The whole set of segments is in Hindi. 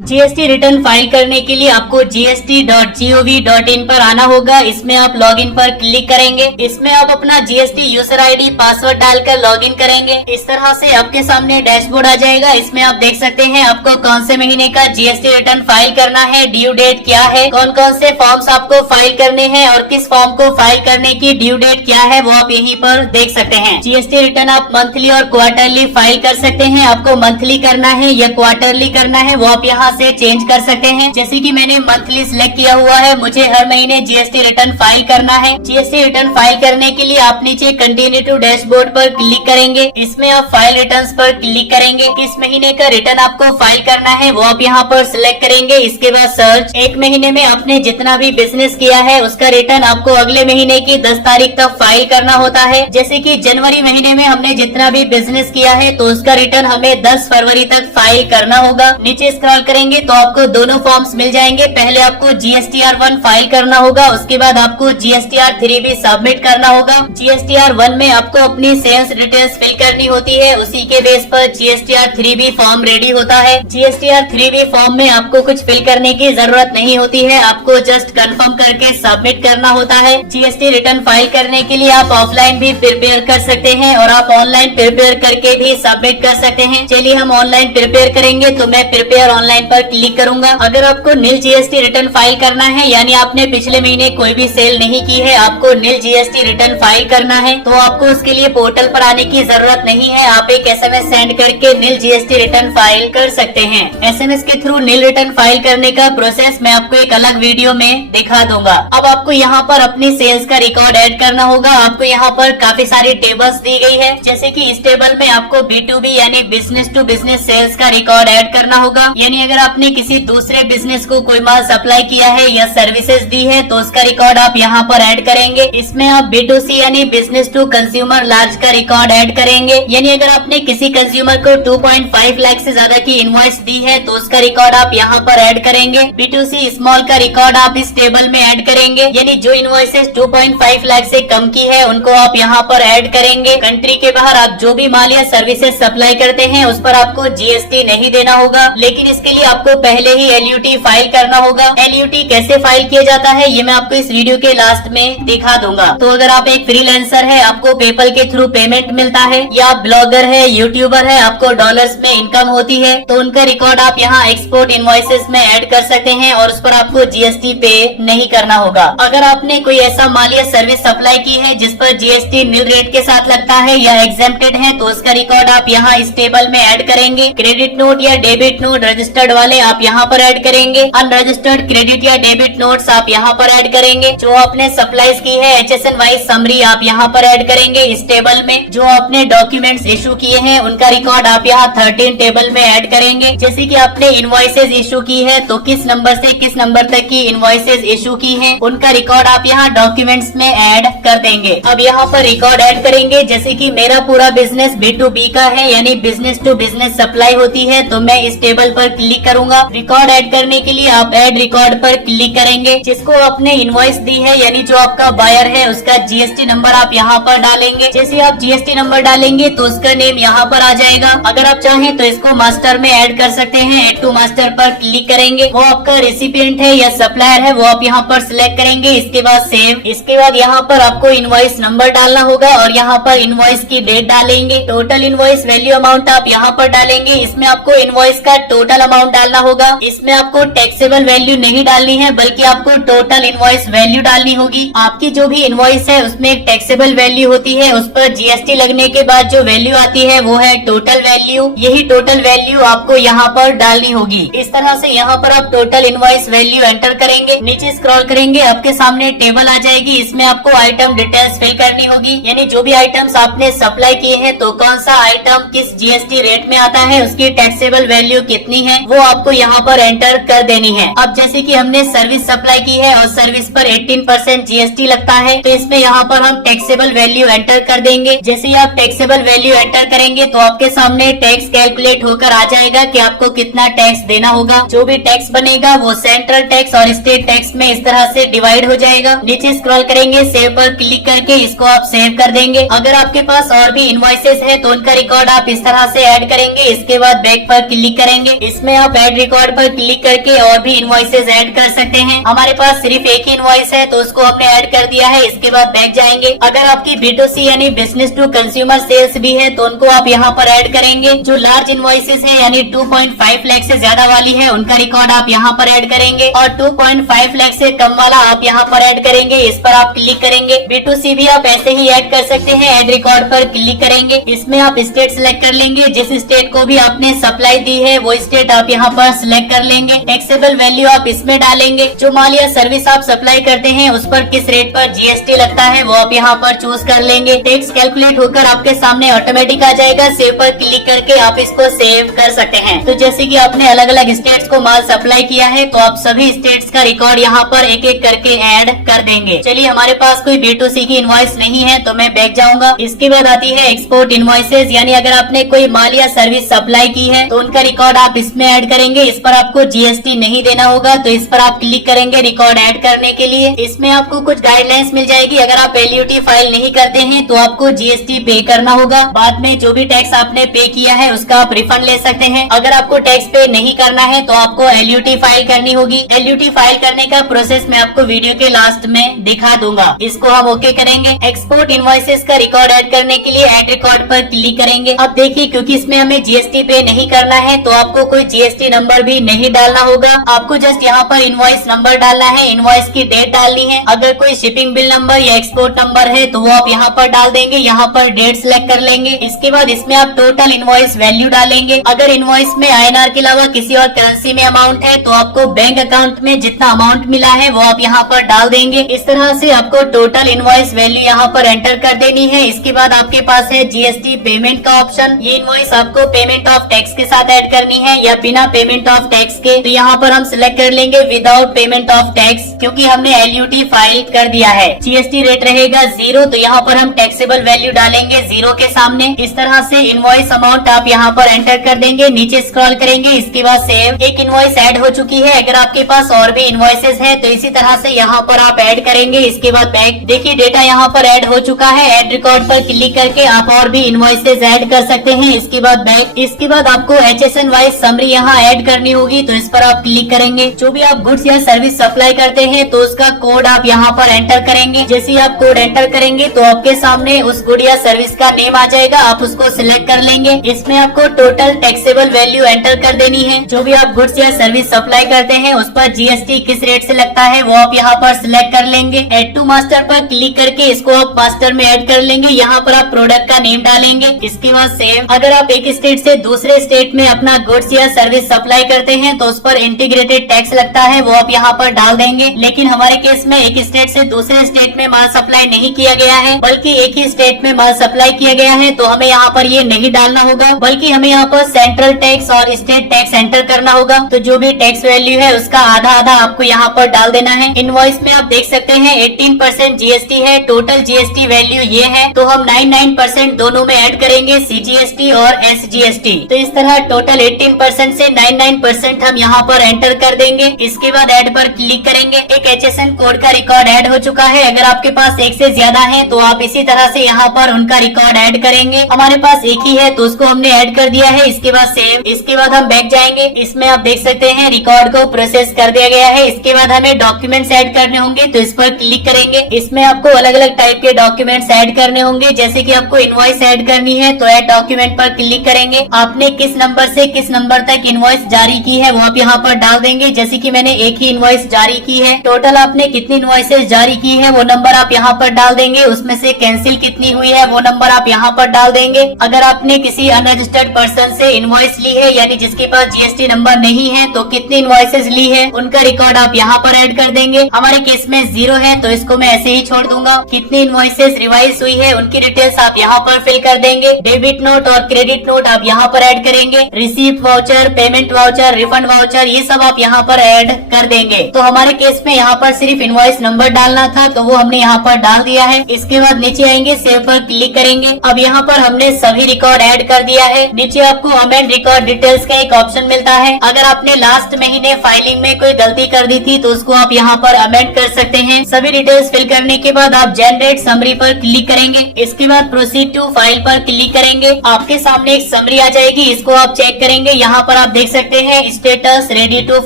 जीएसटी रिटर्न फाइल करने के लिए आपको gst.gov.in पर आना होगा। इसमें आप लॉगिन पर क्लिक करेंगे। इसमें आप अपना जीएसटी यूजर आईडी पासवर्ड डालकर लॉगिन करेंगे। इस तरह से आपके सामने डैशबोर्ड आ जाएगा। इसमें आप देख सकते हैं आपको कौन से महीने का जीएसटी रिटर्न फाइल करना है, ड्यू डेट क्या है, कौन कौन से फॉर्म्स आपको फाइल करने हैं और किस फॉर्म को फाइल करने की ड्यू डेट क्या है, वो आप यहीं पर देख सकते हैं। जीएसटी रिटर्न आप मंथली और क्वार्टरली फाइल कर सकते हैं। आपको मंथली करना है या क्वार्टरली करना है वो आप यहाँ से चेंज कर सकते हैं। जैसे कि मैंने मंथली सिलेक्ट किया हुआ है, मुझे हर महीने जीएसटी रिटर्न फाइल करना है। जीएसटी रिटर्न फाइल करने के लिए आप नीचे कंटिन्यू टू डैशबोर्ड पर क्लिक करेंगे। इसमें आप फाइल रिटर्न्स पर क्लिक करेंगे। किस महीने का रिटर्न आपको फाइल करना है वो आप यहाँ पर सिलेक्ट करेंगे। इसके बाद सर्च, एक महीने में आपने जितना भी बिजनेस किया है उसका रिटर्न आपको अगले महीने की 10 तारीख तक फाइल करना होता है। जैसे कि जनवरी महीने में हमने जितना भी बिजनेस किया है तो उसका रिटर्न हमें 10 फरवरी तक फाइल करना होगा। नीचे स्क्रॉल करेंगे तो आपको दोनों फॉर्म्स मिल जाएंगे। पहले आपको GSTR1 फाइल करना होगा, उसके बाद आपको GSTR3 भी सबमिट करना होगा। GSTR1 में आपको अपनी सेल्स डिटेल्स फिल करनी होती है, उसी के बेस पर GSTR3 भी फॉर्म रेडी होता है। GSTR3 भी फॉर्म में आपको कुछ फिल करने की जरूरत नहीं होती है, आपको जस्ट कंफर्म करके सबमिट करना होता है। जीएसटी रिटर्न फाइल करने के लिए आप ऑफलाइन भी प्रिपेयर कर सकते हैं और आप ऑनलाइन प्रिपेयर करके भी सबमिट कर सकते हैं। चलिए हम ऑनलाइन प्रिपेयर करेंगे, तो मैं प्रिपेयर ऑनलाइन पर क्लिक करूंगा। अगर आपको नील जीएसटी रिटर्न फाइल करना है, यानी आपने पिछले महीने कोई भी सेल नहीं की है, आपको नील जीएसटी रिटर्न फाइल करना है, तो आपको उसके लिए पोर्टल पर आने की जरूरत नहीं है। आप एक एसएमएस सेंड करके नील जीएसटी रिटर्न फाइल कर सकते हैं। एसएमएस के थ्रू नील रिटर्न फाइल करने का प्रोसेस मैं आपको एक अलग वीडियो में दिखा दूंगा। अब आपको यहाँ पर अपनी सेल्स का रिकॉर्ड ऐड करना होगा। आपको यहाँ पर काफी सारी टेबल्स दी गई है, जैसे कि इस टेबल में आपको B2B यानी बिजनेस टू बिजनेस सेल्स का रिकॉर्ड ऐड करना होगा। यानी अगर आपने किसी दूसरे बिजनेस को कोई माल सप्लाई किया है या सर्विसेज दी है तो उसका रिकॉर्ड आप यहाँ पर ऐड करेंगे। इसमें आप B2C यानी बिजनेस टू कंज्यूमर लार्ज का रिकॉर्ड ऐड करेंगे। यानी अगर आपने किसी कंज्यूमर को 2.5 लाख से ज्यादा की इनवॉइस दी है तो उसका रिकॉर्ड आप यहाँ पर ऐड करेंगे। B2C स्मॉल का रिकॉर्ड आप इस टेबल में ऐड करेंगे। यानी जो इनवॉइसेस 2.5 लाख से कम की है उनको आप यहाँ पर ऐड करेंगे। कंट्री के बाहर आप जो भी माल या सर्विसेज सप्लाई करते हैं उस पर आपको जीएसटी नहीं देना होगा, लेकिन इसके लिए आपको पहले ही LUT फाइल करना होगा। LUT कैसे फाइल किया जाता है ये मैं आपको इस वीडियो के लास्ट में दिखा दूंगा। तो अगर आप एक फ्रीलांसर है, आपको पेपल के थ्रू पेमेंट मिलता है, या आप ब्लॉगर है, यूट्यूबर है, आपको डॉलर्स में इनकम होती है, तो उनका रिकॉर्ड आप यहाँ एक्सपोर्ट इनवॉइसेस में ऐड कर सकते हैं और उस पर आपको जीएसटी पे नहीं करना होगा। अगर आपने कोई ऐसा माल या सर्विस सप्लाई की है जिस पर जीएसटी नील रेट के साथ लगता है या एग्जेम्प्टेड है तो उसका रिकॉर्ड आप यहाँ इस टेबल में ऐड करेंगे। क्रेडिट नोट या डेबिट नोट रजिस्टर्ड वाले आप यहाँ पर ऐड करेंगे। अनरजिस्टर्ड क्रेडिट या डेबिट नोट्स आप यहाँ पर ऐड करेंगे। जो आपने सप्लाईज की है HSN वाइज समरी आप यहाँ पर ऐड करेंगे इस टेबल में। जो आपने डॉक्यूमेंट्स इशू किए हैं उनका रिकॉर्ड आप यहाँ 13 टेबल में ऐड करेंगे। जैसे कि आपने इनवॉइसेज इशू की है तो किस नंबर से किस नंबर तक की इनवॉइसेज इशू की है उनका रिकॉर्ड आप यहाँ डॉक्यूमेंट्स में ऐड कर देंगे। अब यहाँ पर रिकॉर्ड ऐड करेंगे। जैसे कि मेरा पूरा बिजनेस B2B का है, यानी बिजनेस टू बिजनेस सप्लाई होती है, तो मैं इस टेबल पर क्लिक करूंगा। रिकॉर्ड ऐड करने के लिए आप ऐड रिकॉर्ड पर क्लिक करेंगे। जिसको आपने इनवॉइस दी है यानी जो आपका बायर है उसका जीएसटी नंबर आप यहाँ पर डालेंगे। जैसे आप जीएसटी नंबर डालेंगे तो उसका नेम यहाँ पर आ जाएगा। अगर आप चाहें तो इसको मास्टर में ऐड कर सकते हैं। ऐड टू मास्टर पर क्लिक करेंगे। वो आपका रेसिपिएंट है या सप्लायर है वो आप यहाँ पर सिलेक्ट करेंगे। इसके बाद सेव। इसके बाद यहाँ पर आपको इनवॉइस नंबर डालना होगा और यहाँ पर इनवॉइस की डेट डालेंगे। टोटल इनवॉइस वैल्यू अमाउंट आप यहाँ पर डालेंगे। इसमें आपको इनवॉइस का टोटल अमाउंट डालना होगा। इसमें आपको टैक्सेबल वैल्यू नहीं डालनी है, बल्कि आपको टोटल इनवॉइस वैल्यू डालनी होगी। आपकी जो भी इनवॉइस है उसमें एक टैक्सेबल वैल्यू होती है, उस पर जीएसटी लगने के बाद जो वैल्यू आती है वो है टोटल वैल्यू। यही टोटल वैल्यू आपको यहाँ पर डालनी होगी। इस तरह से यहाँ पर आप टोटल इनवॉइस वैल्यू एंटर करेंगे। नीचे स्क्रॉल करेंगे, आपके सामने टेबल आ जाएगी। इसमें आपको आइटम डिटेल्स फिल करनी होगी, यानी जो भी आइटम्स आपने सप्लाई किए हैं तो कौन सा आइटम किस जीएसटी रेट में आता है, उसकी टैक्सेबल वैल्यू कितनी है वो आपको यहाँ पर एंटर कर देनी है। अब जैसे कि हमने सर्विस सप्लाई की है और सर्विस पर 18% जीएसटी लगता है, तो इसमें यहाँ पर हम टैक्सेबल वैल्यू एंटर कर देंगे। जैसे ही आप टैक्सेबल वैल्यू एंटर करेंगे तो आपके सामने टैक्स कैलकुलेट होकर आ जाएगा कि आपको कितना टैक्स देना होगा। जो भी टैक्स बनेगा वो सेंट्रल टैक्स और स्टेट टैक्स में इस तरह से डिवाइड हो जाएगा। नीचे स्क्रॉल करेंगे, सेव पर क्लिक करके इसको आप सेव कर देंगे। अगर आपके पास और भी इनवॉइसेस है तो उनका रिकॉर्ड आप इस तरह से ऐड करेंगे। इसके बाद बैक पर क्लिक करेंगे। इसमें आप ऐड रिकॉर्ड पर क्लिक करके और भी इनवॉइसेस ऐड कर सकते हैं। हमारे पास सिर्फ एक ही इनवॉइस है तो उसको हमने ऐड कर दिया है। इसके बाद बैक जाएंगे। अगर आपकी B2C यानी बिजनेस टू कंज्यूमर सेल्स भी है तो उनको आप यहाँ पर ऐड करेंगे। जो लार्ज इनवॉइसेस है यानी 2.5 लाख से ज्यादा वाली है उनका रिकॉर्ड आप यहाँ पर ऐड करेंगे और 2.5 लाख से कम वाला आप यहाँ पर ऐड करेंगे। इस पर आप क्लिक करेंगे। B2C भी आप ऐसे ही ऐड कर सकते हैं। ऐड रिकॉर्ड पर क्लिक करेंगे। इसमें आप स्टेट सिलेक्ट कर लेंगे। जिस स्टेट को भी आपने सप्लाई दी है वो स्टेट आप यहाँ पर सिलेक्ट कर लेंगे। टैक्सेबल वैल्यू आप इसमें डालेंगे। जो माल या सर्विस आप सप्लाई करते हैं उस पर किस रेट पर GST लगता है वो आप यहाँ पर चूज कर लेंगे। टैक्स कैलकुलेट होकर आपके सामने ऑटोमेटिक आ जाएगा। सेव पर क्लिक करके आप इसको सेव कर सकते हैं। तो जैसे कि आपने अलग अलग स्टेट्स को माल सप्लाई किया है तो आप सभी स्टेट्स का रिकॉर्ड यहाँ पर एक एक करके ऐड कर देंगे। चलिए हमारे पास कोई B2C की इनवॉइस नहीं है तो मैं बैक जाऊंगा। इसके बाद आती है एक्सपोर्ट इनवॉइसेस यानी अगर आपने कोई माल या सर्विस सप्लाई की है तो उनका रिकॉर्ड आप इसमें ऐड करेंगे। इस पर आपको GST नहीं देना होगा तो इस पर आप क्लिक करेंगे रिकॉर्ड ऐड करने के लिए। इसमें आपको कुछ गाइडलाइंस मिल जाएगी। अगर आप LUT फाइल नहीं करते हैं तो आपको GST पे करना होगा। बाद में जो भी टैक्स आपने पे किया है उसका आप रिफंड ले सकते हैं। अगर आपको टैक्स पे नहीं करना है तो आपको LUT फाइल करनी होगी। LUT फाइल करने का प्रोसेस मैं आपको वीडियो के लास्ट में दिखा दूंगा। इसको हम ओके करेंगे। एक्सपोर्ट इनवॉइसेस का रिकॉर्ड ऐड करने के लिए ऐड रिकॉर्ड पर क्लिक करेंगे। अब देखिए क्योंकि इसमें हमें GST पे नहीं करना है तो आपको कोई GST नंबर भी नहीं डालना होगा। आपको जस्ट यहाँ पर इनवॉइस नंबर डालना है। इनवॉइस की डेट डालनी है। अगर कोई शिपिंग बिल नंबर या एक्सपोर्ट नंबर है तो वो आप यहाँ पर डाल देंगे। यहाँ पर डेट सिलेक्ट कर लेंगे। इसके बाद इसमें आप टोटल इनवॉइस वैल्यू डालेंगे। अगर इनवॉइस में INR के अलावा किसी और करेंसी में अमाउंट है तो आपको बैंक अकाउंट में जितना अमाउंट मिला है वो आप यहाँ पर डाल देंगे। इस तरह से आपको टोटल इनवॉइस वैल्यू यहाँ पर एंटर कर देनी है। इसके बाद आपके पास है GST पेमेंट का ऑप्शन। ये इनवॉइस आपको पेमेंट ऑफ टैक्स के साथ ऐड करनी है या बिना पेमेंट ऑफ टैक्स के। तो यहाँ पर हम सिलेक्ट कर लेंगे विदाउट पेमेंट ऑफ टैक्स क्योंकि हमने LUT फाइल कर दिया है। GST रेट रहेगा 0 तो यहाँ पर हम टैक्सेबल वैल्यू डालेंगे 0 के सामने। इस तरह से इनवॉइस अमाउंट आप यहाँ पर एंटर कर देंगे। नीचे स्क्रॉल करेंगे। इसके बाद सेव। एक इनवॉइस ऐड हो चुकी है। अगर आपके पास और भी इनवॉइसेस है तो इसी तरह से यहाँ पर आप ऐड करेंगे। इसके बाद बैक। देखिए डेटा यहाँ पर ऐड हो चुका है। ऐड रिकॉर्ड पर क्लिक करके आप और भी इनवॉइसेस ऐड कर सकते हैं। इसके बाद बैक। इसके बाद आपको HSN वाइज समरी यहाँ ऐड करनी होगी तो इस पर आप क्लिक करेंगे। जो भी आप गुड्स या सर्विस सप्लाई करते हैं तो उसका कोड आप यहाँ पर एंटर करेंगे। जैसे ही आप कोड एंटर करेंगे तो आपके सामने उस गुड या सर्विस का नेम आ जाएगा। आप उसको सिलेक्ट कर लेंगे। इसमें आपको टोटल टैक्सेबल वैल्यू एंटर कर देनी है। जो भी आप गुड्स या सर्विस सप्लाई करते हैं उस पर GST किस रेट से लगता है वो आप यहाँ पर सिलेक्ट कर लेंगे। एड टू मास्टर पर क्लिक करके इसको आप मास्टर में ऐड कर लेंगे। यहाँ पर आप प्रोडक्ट का नेम डालेंगे। इसके बाद सेव। अगर आप एक स्टेट से दूसरे स्टेट में अपना गुड्स या सर्विस सप्लाई करते हैं तो उस पर इंटीग्रेटेड टैक्स लगता है वो आप यहाँ पर डाल देंगे। लेकिन हमारे केस में एक स्टेट से दूसरे स्टेट में माल सप्लाई नहीं किया गया है बल्कि एक ही स्टेट में माल सप्लाई किया गया है तो हमें यहाँ पर ये नहीं डालना होगा बल्कि हमें यहाँ पर सेंट्रल टैक्स और स्टेट टैक्स एंटर करना होगा। तो जो भी टैक्स वैल्यू है उसका आधा आधा आपको यहाँ पर डाल देना है। इनवॉइस में आप देख सकते हैं 18% GST है। टोटल GST वैल्यू ये है तो हम 99% दोनों में ऐड करेंगे CGST और SGST। तो इस तरह टोटल 18% से 99% हम यहाँ पर एंटर कर देंगे। इसके बाद ऐड पर क्लिक करेंगे। एक HSN कोड का रिकॉर्ड ऐड हो चुका है। अगर आपके पास एक से ज्यादा है तो आप इसी तरह से यहाँ पर उनका रिकॉर्ड ऐड करेंगे। हमारे पास एक ही है तो उसको हमने ऐड कर दिया है। इसके बाद सेव। इसके बाद हम बैक जाएंगे। इसमें आप देख सकते हैं रिकॉर्ड को प्रोसेस कर दिया गया है। इसके बाद हमें डॉक्यूमेंट्स ऐड करने होंगे तो इस पर क्लिक करेंगे। इसमें आपको अलग अलग टाइप के डॉक्यूमेंट्स ऐड करने होंगे। जैसे कि आपको इनवॉइस ऐड करनी है तो ऐड डॉक्यूमेंट पर क्लिक करेंगे। आपने किस नंबर से किस नंबर तक इनवॉइस जारी की है वो आप यहाँ पर डाल देंगे। जैसे कि मैंने एक ही इनवॉइस जारी की है। टोटल आपने कितनी इनवॉइसेस जारी की है वो नंबर आप यहाँ पर डाल देंगे। उसमें से कैंसिल कितनी हुई है वो नंबर आप यहाँ पर डाल देंगे। अगर आपने किसी अनरजिस्टर्ड पर्सन से इनवॉइस ली है यानी जिसके पास GST नंबर नहीं है तो कितनी इनवॉइसेस ली है उनका रिकॉर्ड आप यहाँ पर ऐड कर देंगे। हमारे केस में 0 है तो इसको मैं ऐसे ही छोड़ दूंगा। कितनी इनवॉइसेस रिवाइज हुई है उनकी डिटेल्स आप यहाँ पर फिल कर देंगे। डेबिट नोट और क्रेडिट नोट आप यहाँ पर ऐड करेंगे। Receipt voucher, payment voucher, refund voucher ये सब आप यहाँ पर ऐड कर देंगे। तो हमारे केस में यहाँ पर सिर्फ इनवॉइस नंबर डालना था तो वो हमने यहाँ पर डाल दिया है। इसके बाद नीचे आएंगे, सेव पर क्लिक करेंगे। अब यहाँ पर हमने सभी रिकॉर्ड ऐड कर दिया है। नीचे आपको अमेंड रिकॉर्ड डिटेल्स का एक ऑप्शन मिलता है। अगर आपने लास्ट महीने फाइलिंग में कोई गलती कर दी थी तो उसको आप यहाँ पर अमेंड कर सकते हैं। सभी डिटेल्स फिल करने के बाद आप जनरेट समरी पर क्लिक करेंगे। इसके बाद प्रोसीड टू फाइल पर क्लिक करेंगे। आपके सामने एक समरी आ जाएगी। इसको आप चेक करेंगे। यहाँ पर आप देख सकते हैं स्टेटस रेडी टू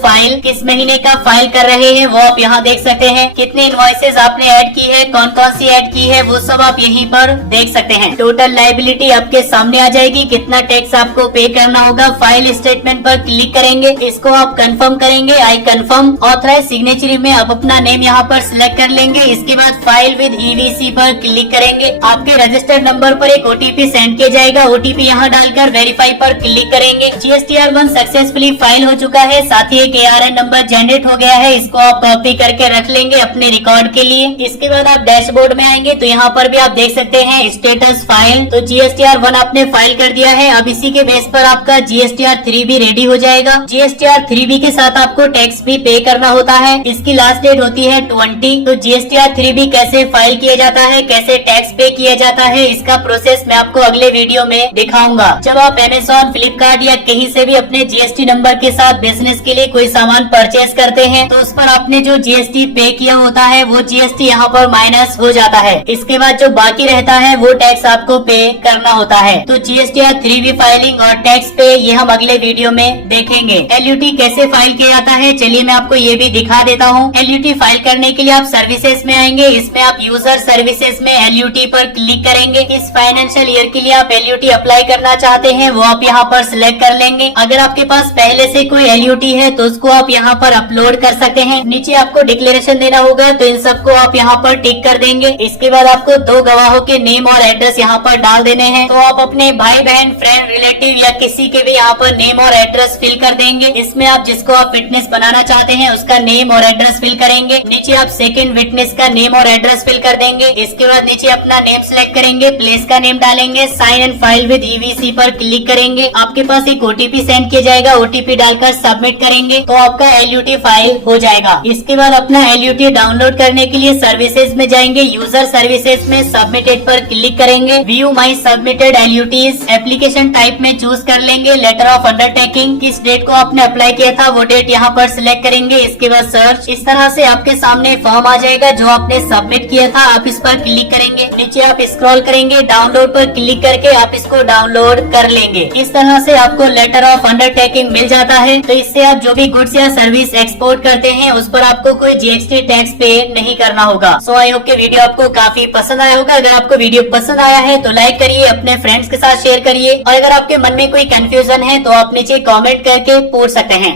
फाइल, किस महीने का फाइल कर रहे हैं वो आप यहाँ देख सकते हैं। कितने इनवॉइसेस आपने ऐड की है, कौन कौन सी ऐड की है, वो सब आप यहीं पर देख सकते हैं। टोटल लायबिलिटी आपके सामने आ जाएगी, कितना टैक्स आपको पे करना होगा। फाइल स्टेटमेंट पर क्लिक करेंगे, इसको आप कंफर्म करेंगे, आई कंफर्म। ऑथराइज सिग्नेचर में आप अपना नेम यहाँ पर सिलेक्ट कर लेंगे। इसके बाद फाइल विद ईवीसी पर क्लिक करेंगे, आपके रजिस्टर्ड नंबर पर एक ओटीपी सेंड किया जाएगा। ओटीपी यहाँ डालकर वेरीफाई पर क्लिक करेंगे। GSTR1 सक्सेसफुली फाइल हो चुका है, साथ ही एक ARN नंबर जनरेट हो गया है। इसको आप कॉपी करके रख लेंगे अपने रिकॉर्ड के लिए। इसके बाद आप डैशबोर्ड में आएंगे तो यहाँ पर भी आप देख सकते हैं स्टेटस फाइल। तो GSTR1 आपने फाइल कर दिया है। अब इसी के बेस पर आपका GSTR3 भी रेडी हो जाएगा। GSTR3B के साथ आपको टैक्स भी पे करना होता है। इसकी लास्ट डेट होती है 20। तो GSTR3B कैसे फाइल किया जाता है, कैसे टैक्स पे किया जाता है, इसका प्रोसेस मैं आपको अगले वीडियो में दिखाऊंगा। जब आप Amazon, फ्लिपकार्ट या कहीं से भी अपने GST नंबर के साथ बिजनेस के लिए कोई सामान परचेज करते हैं तो उस पर आपने जो GST पे किया होता है वो GST यहाँ पर माइनस हो जाता है। इसके बाद जो बाकी रहता है वो टैक्स आपको पे करना होता है। तो GSTR3B फाइलिंग और टैक्स पे ये हम अगले वीडियो में देखेंगे। LUT कैसे फाइल किया जाता है चलिए मैं आपको ये भी दिखा देता हूँ। LUT फाइल करने के लिए आप सर्विसेज में आएंगे, इसमें आप यूजर सर्विसेज में LUT पर क्लिक करेंगे। इस फाइनेंशियल ईयर के लिए आप LUT अप्लाई करना चाहते हैं वो आप यहाँ पर सिलेक्ट कर लेंगे। अगर आपके पास पहले से कोई LUT है तो उसको आप यहाँ पर अपलोड कर सकते हैं। नीचे आपको डिक्लेरेशन देना होगा तो इन सबको आप यहाँ पर टिक कर देंगे। इसके बाद आपको 2 गवाहों के नेम और एड्रेस यहाँ पर डाल देने हैं। तो आप अपने भाई बहन, फ्रेंड, रिलेटिव या किसी के भी यहाँ पर नेम और एड्रेस फिल कर देंगे। इसमें आप जिसको आप विटनेस बनाना चाहते हैं उसका नेम और एड्रेस फिल करेंगे। नीचे आप सेकंड विटनेस का नेम और एड्रेस फिल कर देंगे। इसके बाद नीचे अपना नेम सिलेक्ट करेंगे, प्लेस का नेम डालेंगे, sign and file with EVC पर क्लिक करेंगे। आपके पास एक OTP सेंड किया जाएगा, OTP डालकर सबमिट करेंगे तो आपका LUT फाइल हो जाएगा। इसके बाद अपना LUT डाउनलोड करने के लिए सर्विसेज में जाएंगे, यूजर सर्विसेज में सबमिटेड पर क्लिक करेंगे। व्यू माई सबमिटेड LUTs, एप्लीकेशन टाइप में चूज कर लेंगे लेटर ऑफ अंडरटेकिंग। किस डेट को आपने अप्लाई किया था वो डेट यहाँ पर सिलेक्ट करेंगे। इसके बाद सर्च, इस तरह से आपके सामने फॉर्म आ जाएगा जो आपने सबमिट किया था। आप इस पर क्लिक करेंगे, नीचे आप स्क्रॉल करेंगे, डाउनलोड पर क्लिक करके आप इसको डाउनलोड कर लेंगे। इस तरह से आपको लेटर ऑफ अंडरटेकिंग मिल जाता है। तो इससे आप जो भी गुड्स या सर्विस एक्सपोर्ट करते हैं उस पर आपको कोई GST टैक्स पे नहीं करना होगा। सो आई होप के वीडियो आपको काफी पसंद आया होगा। अगर आपको वीडियो पसंद आया है तो लाइक करिए, अपने फ्रेंड्स के साथ शेयर करिए और अगर आपके मन में कोई कंफ्यूजन है तो आप नीचे कमेंट करके पूछ सकते हैं।